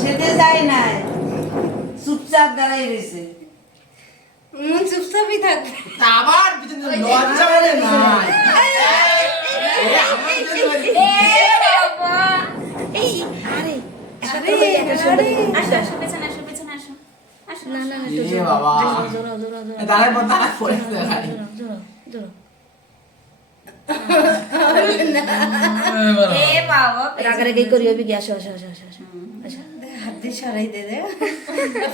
সেতে যায় নাই। চুপচাপ দাঁড়াই রয়েছে। চুপচাপই থাকবে। আবার লজ্জা বলে নাই। দাঁড়ায় পর দাঁড়ায় পড়ে দেখাই জোরা জোরা রাগারাগি করি অবি কি? আসো আসো আসো আসো আসো। আসো হাত দিয়ে সরাই দে দে।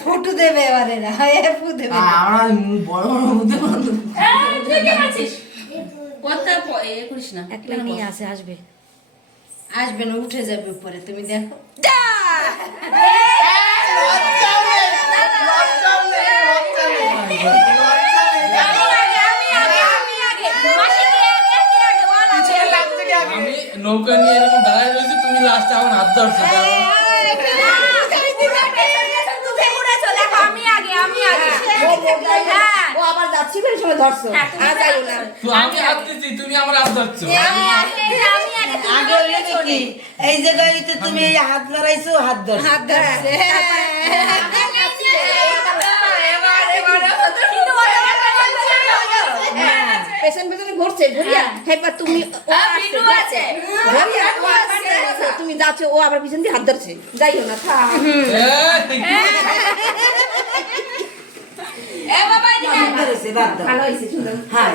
ফটো দেবে এবারে না এ ফু দেবে আমরা বড় বড় মুখে বন্ধ এই, তুই কথা এ করিস না। এক নিয়ে আসে আসবে। আসবে না উঠে যাবে উপরে তুমি দেখো লজ্জা নেই লজ্জা নেই লজ্জা নেই লজ্জা নেই আমি আগে আমি আগে আমি আগে মাসি কে আগে কে আগে বল আগে পিছনে লাগছে কি আগে আমি নৌকা নিয়ে এরকম দাঁড়ায় রয়েছি তুমি লাস্টে আমার হাত ধরছো হ্যাঁ এই হ্যাঁ, হাত হাত ধরছো আমি আগে আমি আগে তুমি আগে হইলে কি এই জায়গায় তুমি হাত বাড়াইছো হাত ধর হাত ধরছে কিন্তু ওটা পেছন পেছনে ঘুরছে ঘুরিয়া তুমি আছে ঘুরিয়া ও আবার যাচ্ছে, তুমি যাচ্ছ ও আবার পিছন দিয়ে হাত ধরছে। যাইও না থাক ভালো হয়েছে সুন্দর। হ্যাঁ।